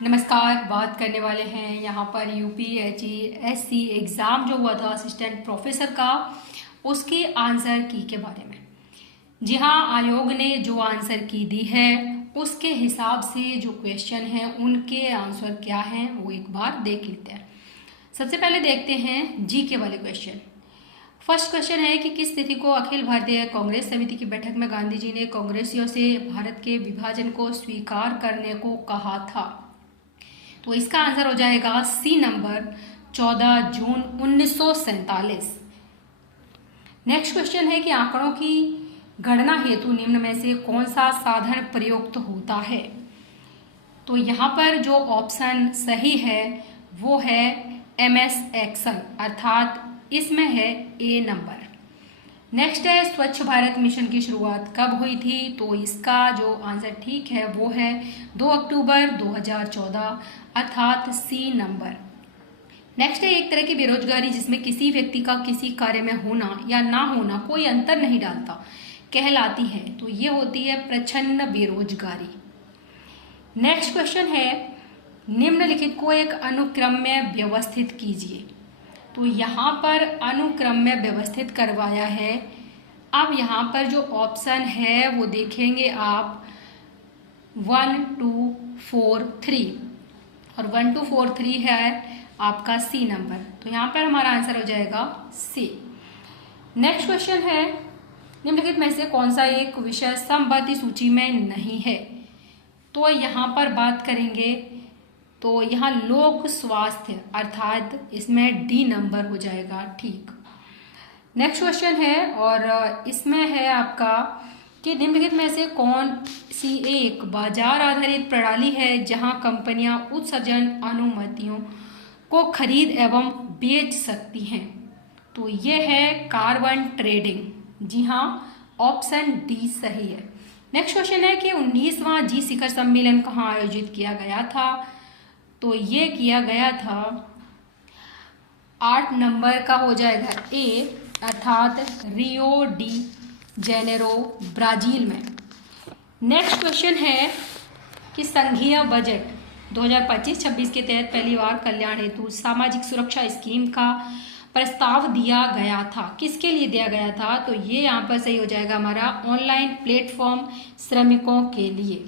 नमस्कार। बात करने वाले हैं यहाँ पर यूपीएससी एग्ज़ाम जो हुआ था असिस्टेंट प्रोफेसर का, उसके आंसर की के बारे में। जी हाँ, आयोग ने जो आंसर की दी है उसके हिसाब से जो क्वेश्चन हैं उनके आंसर क्या हैं वो एक बार देख लेते हैं। सबसे पहले देखते हैं जीके वाले क्वेश्चन। फर्स्ट क्वेश्चन है कि किस तिथि को अखिल भारतीय कांग्रेस समिति की बैठक में गांधी जी ने कांग्रेसियों से भारत के विभाजन को स्वीकार करने को कहा था? तो इसका आंसर हो जाएगा सी नंबर 14 जून 1947। नेक्स्ट क्वेश्चन है कि आंकड़ों की गणना हेतु निम्न में से कौन सा साधन प्रयुक्त होता है? तो यहाँ पर जो ऑप्शन सही है वो है MS एक्सेल, अर्थात इसमें है ए नंबर। नेक्स्ट है स्वच्छ भारत मिशन की शुरुआत कब हुई थी? तो इसका जो आंसर ठीक है वो है 2 अक्टूबर 2014, अर्थात सी नंबर। नेक्स्ट है एक तरह की बेरोजगारी जिसमें किसी व्यक्ति का किसी कार्य में होना या ना होना कोई अंतर नहीं डालता, कहलाती है। तो ये होती है प्रच्छन्न बेरोजगारी। नेक्स्ट क्वेश्चन है निम्नलिखित को एक अनुक्रम में व्यवस्थित कीजिए। तो यहाँ पर अनुक्रम में व्यवस्थित करवाया है। अब यहाँ पर जो ऑप्शन है वो देखेंगे आप 1 2 4 3 और 1 2 4 3 है आपका सी नंबर। तो यहाँ पर हमारा आंसर हो जाएगा सी। नेक्स्ट क्वेश्चन है निम्नलिखित में से कौन सा एक विषय समवर्ती सूची में नहीं है? तो यहाँ पर बात करेंगे तो यहाँ लोक स्वास्थ्य, अर्थात इसमें डी नंबर हो जाएगा। ठीक। नेक्स्ट क्वेश्चन है और इसमें है आपका कि निम्नलिखित में से कौन सी एक बाजार आधारित प्रणाली है जहां कंपनियां उत्सर्जन अनुमतियों को खरीद एवं बेच सकती हैं? तो ये है कार्बन ट्रेडिंग। जी हाँ, ऑप्शन डी सही है। नेक्स्ट क्वेश्चन है कि 19वां जी शिखर सम्मेलन कहाँ आयोजित किया गया था? तो ये किया गया था 8 नंबर का हो जाएगा ए, अर्थात रियो डी जेनेरो, ब्राजील में। नेक्स्ट क्वेश्चन है कि संघीय बजट 2025-26 के तहत पहली बार कल्याण हेतु सामाजिक सुरक्षा स्कीम का प्रस्ताव दिया गया था। किसके लिए दिया गया था? तो ये यहाँ पर सही हो जाएगा हमारा ऑनलाइन प्लेटफॉर्म श्रमिकों के लिए।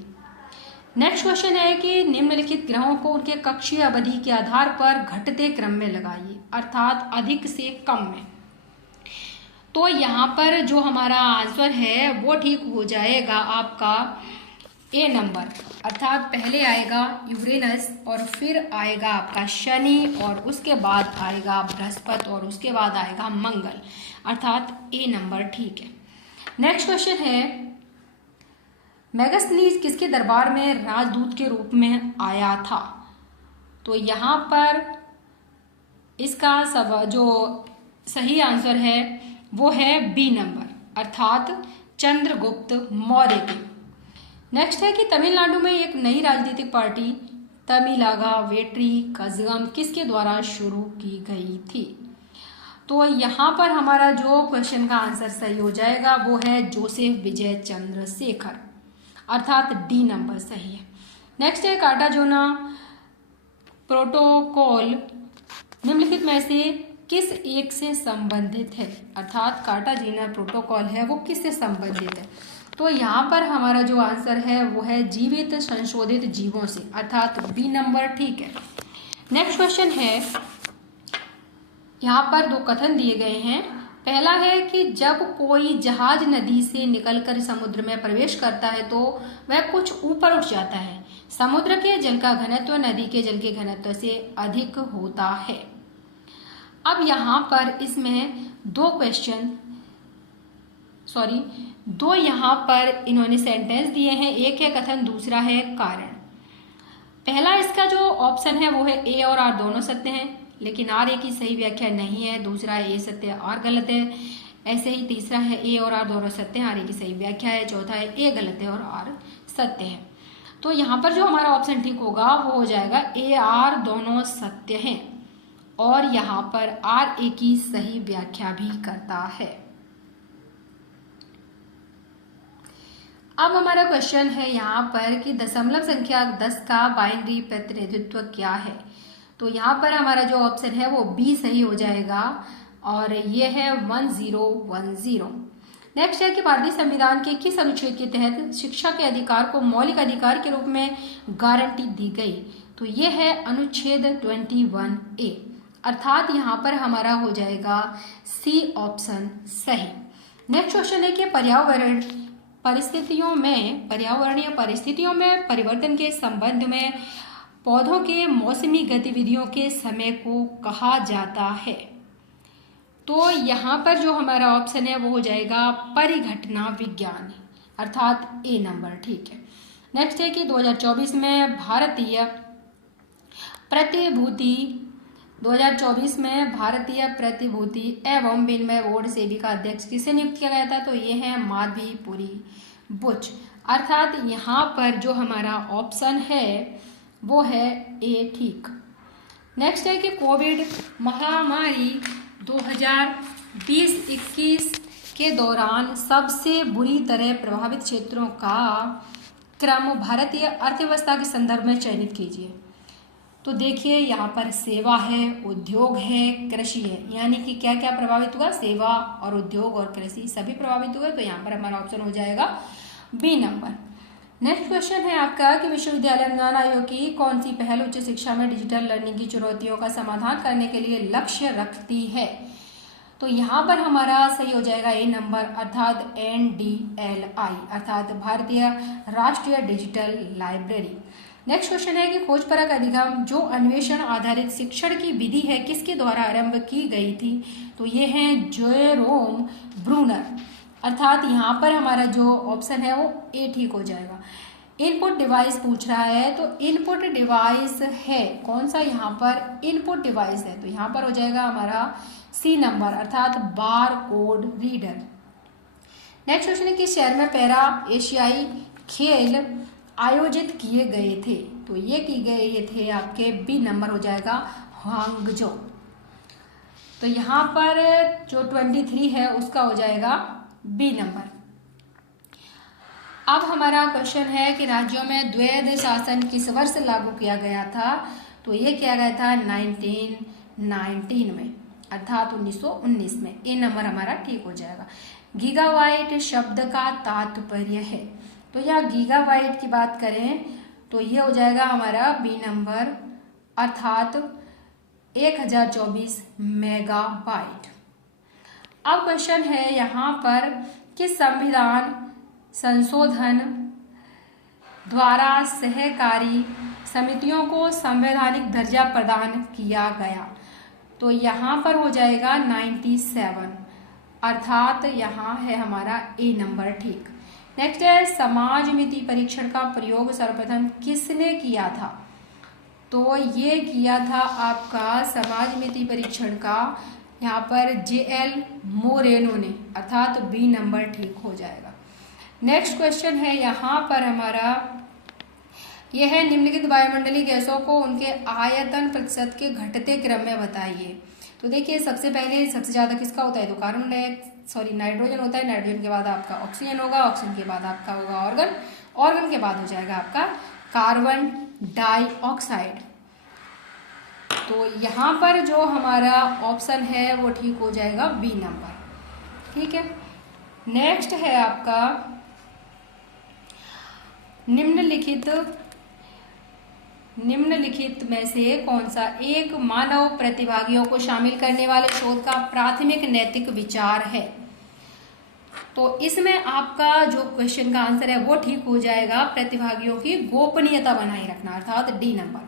नेक्स्ट क्वेश्चन है कि निम्नलिखित ग्रहों को उनके कक्षीय अवधि के आधार पर घटते क्रम में लगाइए, अर्थात अधिक से कम में। तो यहाँ पर जो हमारा आंसर है वो ठीक हो जाएगा आपका ए नंबर, अर्थात पहले आएगा यूरेनस और फिर आएगा आपका शनि और उसके बाद आएगा बृहस्पति और उसके बाद आएगा मंगल, अर्थात ए नंबर ठीक है। नेक्स्ट क्वेश्चन है मेगास्थनीज किसके दरबार में राजदूत के रूप में आया था? तो यहाँ पर इसका सब जो सही आंसर है वो है बी नंबर, अर्थात चंद्रगुप्त मौर्य के। नेक्स्ट है कि तमिलनाडु में एक नई राजनीतिक पार्टी तमिलागा वेट्री कजगम किसके द्वारा शुरू की गई थी? तो यहाँ पर हमारा जो क्वेश्चन का आंसर सही हो जाएगा वो है जोसेफ विजय चंद्रशेखर, अर्थात डी नंबर सही है। नेक्स्ट है कार्टाजोना प्रोटोकॉल निम्नलिखित में से किस एक से संबंधित है? अर्थात कार्टाजीना प्रोटोकॉल है वो किससे संबंधित है? तो यहाँ पर हमारा जो आंसर है वो है जीवित संशोधित जीवों से, अर्थात बी नंबर ठीक है। नेक्स्ट क्वेश्चन है, यहाँ पर 2 कथन दिए गए हैं। पहला है कि जब कोई जहाज नदी से निकलकर समुद्र में प्रवेश करता है तो वह कुछ ऊपर उठ जाता है। समुद्र के जल का घनत्व नदी के जल के घनत्व से अधिक होता है। अब यहाँ पर इसमें 2 यहाँ पर इन्होंने सेंटेंस दिए हैं, एक है कथन, दूसरा है कारण। पहला इसका जो ऑप्शन है वो है ए और आर दोनों सत्य हैं, लेकिन आर ए की सही व्याख्या नहीं है। दूसरा ए सत्य आर गलत है। ऐसे ही तीसरा है ए और आर दोनों सत्य हैं, आर ए की सही व्याख्या है। चौथा है ए गलत है और आर सत्य है। तो यहाँ पर जो हमारा ऑप्शन ठीक होगा वो हो जाएगा ए आर दोनों सत्य हैं और यहाँ पर आर ए की सही व्याख्या भी करता है। अब हमारा क्वेश्चन है यहाँ पर कि दशमलव संख्या 10 का बाइनरी प्रतिनिधित्व क्या है। तो यहाँ पर हमारा जो ऑप्शन है वो बी सही हो जाएगा और ये है 1010। नेक्स्ट है कि भारतीय संविधान के किस अनुच्छेद के तहत शिक्षा के अधिकार को मौलिक अधिकार के रूप में गारंटी दी गई। तो ये है अनुच्छेद 21A, अर्थात यहाँ पर हमारा हो जाएगा सी ऑप्शन सही। नेक्स्ट क्वेश्चन है कि पर्यावरणीय परिस्थितियों में परिवर्तन के संबंध में पौधों के मौसमी गतिविधियों के समय को कहा जाता है। तो यहाँ पर जो हमारा ऑप्शन है वो हो जाएगा परिघटना विज्ञान, अर्थात ए नंबर, ठीक है। नेक्स्ट है कि 2024 में भारतीय प्रतिभूति एवं विनिमय बोर्ड सेबी का अध्यक्ष किसे नियुक्त किया गया था। तो ये है माधवीपुरी बुच, अर्थात यहाँ पर जो हमारा ऑप्शन है वो है ए, ठीक। नेक्स्ट है कि कोविड महामारी 2020-21 के दौरान सबसे बुरी तरह प्रभावित क्षेत्रों का क्रम भारतीय अर्थव्यवस्था के संदर्भ में चयनित कीजिए। तो देखिए यहाँ पर सेवा है, उद्योग है, कृषि है, यानी कि क्या क्या प्रभावित हुआ, सेवा और उद्योग और कृषि सभी प्रभावित हुए। तो यहाँ पर हमारा ऑप्शन हो जाएगा बी नंबर। नेक्स्ट क्वेश्चन है आपका कि विश्वविद्यालय अनुदान आयोग की कौन सी पहल उच्च शिक्षा में डिजिटल लर्निंग की चुनौतियों का समाधान करने के लिए लक्ष्य रखती है। तो यहाँ पर हमारा सही हो जाएगा ए नंबर, अर्थात NDLI, अर्थात भारतीय राष्ट्रीय डिजिटल लाइब्रेरी। नेक्स्ट क्वेश्चन है कि खोजपरक अधिगम जो अन्वेषण आधारित शिक्षण की विधि है किसके द्वारा आरंभ की गई थी। तो ये है जेरोम ब्रूनर, अर्थात यहाँ पर हमारा जो ऑप्शन है वो ए ठीक हो जाएगा। इनपुट डिवाइस पूछ रहा है, तो इनपुट डिवाइस है कौन सा, यहाँ पर इनपुट डिवाइस है, तो यहाँ पर हो जाएगा हमारा सी नंबर, अर्थात bar code reader. Next question है कि शहर में पैरा एशियाई खेल आयोजित किए गए थे। तो ये की गए थे आपके बी नंबर हो जाएगा हांगझो। तो यहाँ पर जो 23 है उसका हो जाएगा बी नंबर। अब हमारा क्वेश्चन है कि राज्यों में द्वैध शासन किस वर्ष लागू किया गया था। तो ये किया गया था 1919 में, अर्थात 1919 में। ए नंबर हमारा ठीक हो जाएगा। गीगाबाइट शब्द का तात्पर्य है, तो यह गीगाबाइट की बात करें तो ये हो जाएगा हमारा बी नंबर, अर्थात 1024 मेगाबाइट। अब क्वेश्चन है यहाँ पर कि संविधान संशोधन द्वारा सहकारी समितियों को संवैधानिक दर्जा प्रदान किया गया। तो यहाँ पर हो जाएगा 97, अर्थात यहाँ है हमारा ए नंबर, ठीक। नेक्स्ट है समाज मिति परीक्षण का प्रयोग सर्वप्रथम किसने किया था। तो ये किया था आपका समाज मिति परीक्षण का यहाँ पर JL मोरेनो ने, अर्थात बी नंबर ठीक हो जाएगा। नेक्स्ट क्वेश्चन है यहाँ पर हमारा यह है निम्नलिखित वायुमंडलीय गैसों को उनके आयतन प्रतिशत के घटते क्रम में बताइए। तो देखिए सबसे पहले सबसे ज़्यादा किसका होता है, तो नाइट्रोजन होता है। नाइट्रोजन के बाद आपका ऑक्सीजन होगा, ऑक्सीजन के बाद आपका होगा ऑर्गन, ऑर्गन के बाद हो जाएगा आपका कार्बन डाइऑक्साइड। तो यहाँ पर जो हमारा ऑप्शन है वो ठीक हो जाएगा बी नंबर, ठीक है। नेक्स्ट है आपका निम्नलिखित में से कौन सा एक मानव प्रतिभागियों को शामिल करने वाले शोध का प्राथमिक नैतिक विचार है। तो इसमें आपका जो क्वेश्चन का आंसर है वो ठीक हो जाएगा प्रतिभागियों की गोपनीयता बनाए रखना, अर्थात डी नंबर।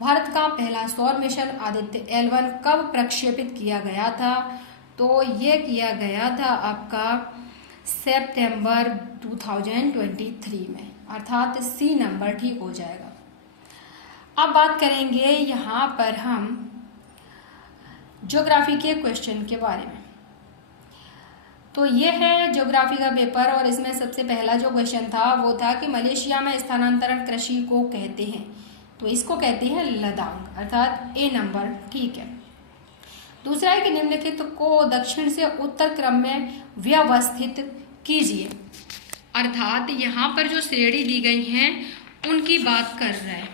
भारत का पहला सौर मिशन आदित्य L1 कब प्रक्षेपित किया गया था। तो ये किया गया था आपका सितंबर 2023 में, अर्थात सी नंबर ठीक हो जाएगा। अब बात करेंगे यहाँ पर हम ज्योग्राफी के क्वेश्चन के बारे में। तो ये है ज्योग्राफी का पेपर और इसमें सबसे पहला जो क्वेश्चन था वो था कि मलेशिया में स्थानांतरण कृषि को कहते हैं। तो इसको कहते हैं लदांग, अर्थात ए नंबर ठीक है। दूसरा है कि निम्नलिखित को दक्षिण से उत्तर क्रम में व्यवस्थित कीजिए। अर्थात यहाँ पर जो श्रेणी दी गई हैं उनकी बात कर रहा है।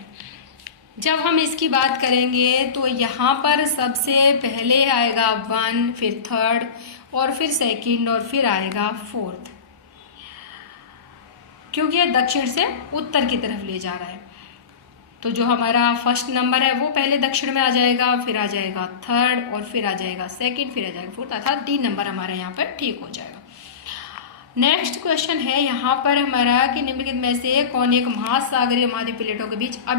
जब हम इसकी बात करेंगे तो यहाँ पर सबसे पहले आएगा 1, फिर 3rd और फिर 2nd और फिर आएगा 4th, क्योंकि यह दक्षिण से उत्तर की तरफ ले जा रहा है। तो जो हमारा फर्स्ट नंबर है वो पहले दक्षिण में आ जाएगा, फिर आ जाएगा 3rd और फिर आ जाएगा 2nd, फिर आ जाएगा 4th, अर्थात 3 नंबर हमारा यहाँ पर ठीक हो जाएगा। नेक्स्ट क्वेश्चन है यहाँ पर हमारा कि निम्नलिखित में से कौन एक महासागरीय महाद्वीप प्लेटों के बीच